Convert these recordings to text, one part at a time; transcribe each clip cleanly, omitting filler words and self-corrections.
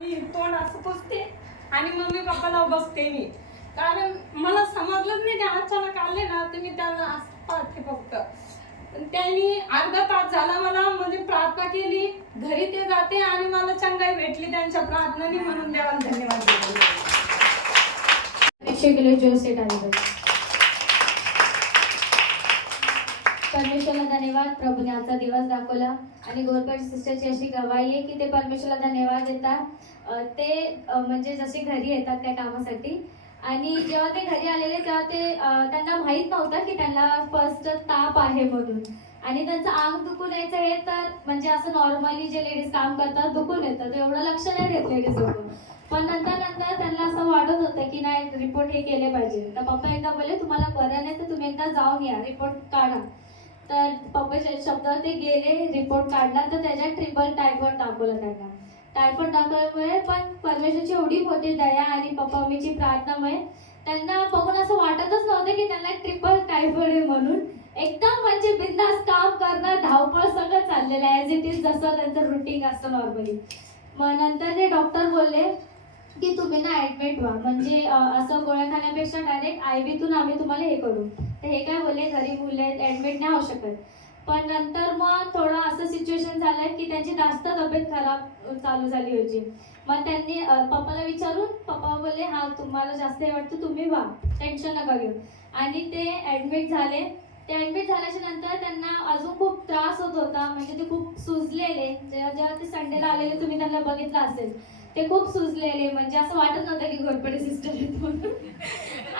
तोंड असं पुसते आणि मम्मी पप्पाला बसते मी, कारण मला समजलंच नाही. ते अचानक आले ना तर मी त्यांना असं पाहते फक्त. त्यांनी अर्धा तास झाला मला म्हणजे प्रार्थना केली, घरी ते जाते आणि मला चंगाई भेटली त्यांच्या प्रार्थनेने, म्हणून देवाला धन्यवाद देतो. परमेश्वरला धन्यवाद. प्रभूने आजचा दिवस दाखवला आणि गोरपड सिस्टरची अशी गवाही आहे की ते परमेश्वरला धन्यवाद देतात. ते म्हणजे जसे घरी येतात त्या कामासाठी, आणि जेव्हा ते घरी आलेले तेव्हा ते त्यांना माहीत नव्हतं की त्यांना फर्स्ट ताप आहे म्हणून, आणि त्यांचं अंग दुखून यायचं हे तर म्हणजे असं नॉर्मली जे लेडीज काम करतात दुखून येतं, तर एवढं लक्ष नाही देत लेडीज दुखून. पण नंतर त्यांना असं वाटत होतं की नाही रिपोर्ट हे केले पाहिजे. तर पप्पा एकदा बोलले तुम्हाला बरं नाही तर तुम्ही एकदा जाऊन या, रिपोर्ट काढा. तर पप्पाच्या शब्दावर ते गेले, रिपोर्ट काढला तर त्याच्यात ट्रिपल टायफॉइड दाखवलं त्यांना. टायफॉइड दाखवल्यामुळे पण परमेश्वरची एवढी मोठी दया आणि पप्पा मम्मीची प्रार्थनामुळे त्यांना बघून असं वाटतच नव्हतं की त्यांना ट्रिपल टायफॉइड आहे म्हणून. एकदम म्हणजे बिंदास काम करणं, धावपळ सगळं चाललेलं आहे ॲज इट इज, जसं त्यांचं रुटीन असतं नॉर्मली. मग नंतर ते डॉक्टर बोलले की तुम्ही ना ॲडमिट व्हा, म्हणजे असं गोळ्या खाण्यापेक्षा डायरेक्ट IV आम्ही तुम्हाला हे करू. तर हे काय बोलले, घरी मुले ॲडमिट नाही होऊ शकत. पण नंतर मग थोडं असं सिच्युएशन झालं की त्यांची जास्त तब्येत खराब चालू झाली होती. मग त्यांनी पप्पाला विचारून पप्पा बोलले हा तुम्हाला जास्त हे वाटतं तुम्ही व्हा, टेन्शन नका घेऊ. आणि ते ॲडमिट झाले. ते ॲडमिट झाल्याच्या नंतर त्यांना अजून खूप त्रास होत होता, म्हणजे ते खूप सुजलेले. जेव्हा ते संडेला आलेले तुम्ही त्यांना बघितलं असेल, ते खूप सुजलेले, म्हणजे असं वाटत नव्हतं की घोरपडे सिस्टर आहेत म्हणून.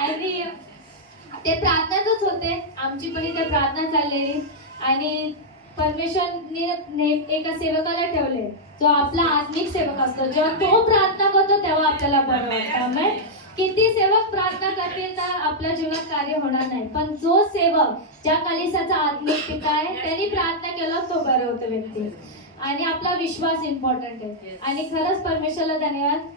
आणि ते प्रार्थनाच होते, आमची पण इथे प्रार्थना चाललेली. आणि परमेश्वरने एका सेवकाला ठेवले जो आपला आत्मिक सेवक असतो. जेव्हा तो प्रार्थना करतो तेव्हा आपल्याला बरं वाटतं. त्यामुळे किती सेवक प्रार्थना करतील तर आपल्या जीवनात कार्य होणार नाही, पण जो सेवक ज्या कलिसाचा आत्मिक पिता आहे त्यांनी प्रार्थना केला तो बरं होतं व्यक्ती. आणि आपला विश्वास इम्पॉर्टंट आहे. आणि खरंच परमेश्वरला धन्यवाद,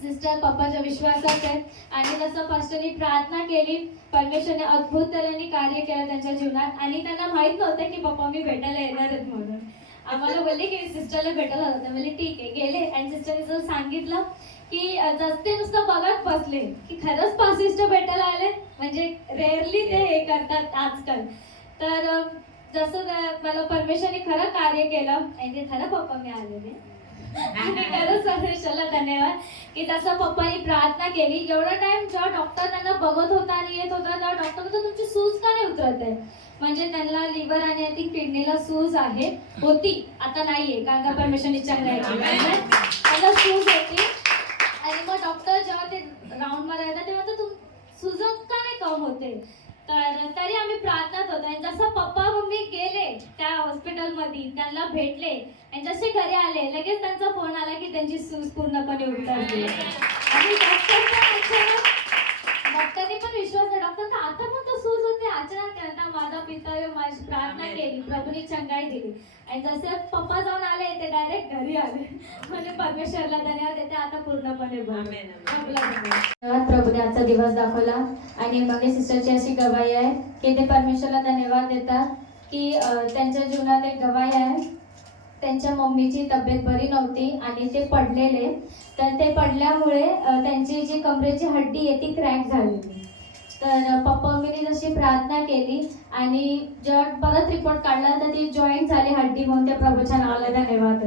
सिस्टर पप्पाच्या विश्वासात आहेत. आणि जसं पास्टरनी प्रार्थना केली, परमेश्वरने अद्भुत तऱ्हेने कार्य केलं त्यांच्या जीवनात. आणि त्यांना माहित नव्हतं की पप्पा मी भेटायला येणार आहेत म्हणून. आम्हाला बोलले की सिस्टरला भेटायला होतं, म्हणजे ठीक आहे गेले. आणि सिस्टरने जर सांगितलं की ते नुसतं बघत बसले की खरंच 5 सिस्टर भेटायला आले, म्हणजे रेअरली ते हे करतात आजकाल. तर जसं मला परमेश्वरने खरं कार्य केलं आणि ते खरं पप्पा मी आलेले. आणि खरंच परमेश्वरला धन्यवाद की जसं पप्पानी प्रार्थना केली. एवढा टाइम जेव्हा डॉक्टर त्यांना बघत होता आणि येत होता तेव्हा डॉक्टर म्हणतो तुमची सूज का नाही उतरत आहे, म्हणजे त्यांना लिव्हर आणि ती किडनीला सूज आहे, होती, आता नाहीये कारण का परमेश्वरने चांगलं त्यांना सूज होती. आणि मग डॉक्टर जेव्हा ते राऊंड मध्ये येतात तेव्हा तर सूज का नाही कम होते. तर तरी आम्ही प्रार्थनात होतो. आणि जसं पप्पा मम्मी गेले त्या हॉस्पिटलमध्ये, त्यांना भेटले आणि जसे घरी आले लगेच त्यांचा फोन आला की त्यांची सूज पूर्णपणे उतरली. आणि डॉक्टरने पण विश्वास आहे, डॉक्टर आता पण तो सूज होते अचानक त्यांना. माझा पिता माझी प्रार्थना केली, प्रभूने चंगाई दिली. आणि जसे पप्पा जाऊन आले ते डायरेक्ट घरी आले. म्हणजे परमेश्वरला धन्यवाद देते, आता पूर्णपणे प्रभूने आजचा दिवस दाखवला. आणि मग सिस्टरची अशी गवाही आहे की ते परमेश्वरला धन्यवाद देतात की त्यांच्या जीवनात एक गवाही आहे. त्यांच्या मम्मीची तब्येत बरी नव्हती आणि ते पडलेले, तर ते पडल्यामुळे त्यांची जी कमरेची हड्डी आहे ती क्रॅक झालेली. तर पप्पा मम्मीने जशी प्रार्थना केली आणि जेव्हा परत रिपोर्ट काढला तर ती जॉईंट झाली हड्डी, म्हणून त्या प्रभूच्या नावाला धन्यवाद.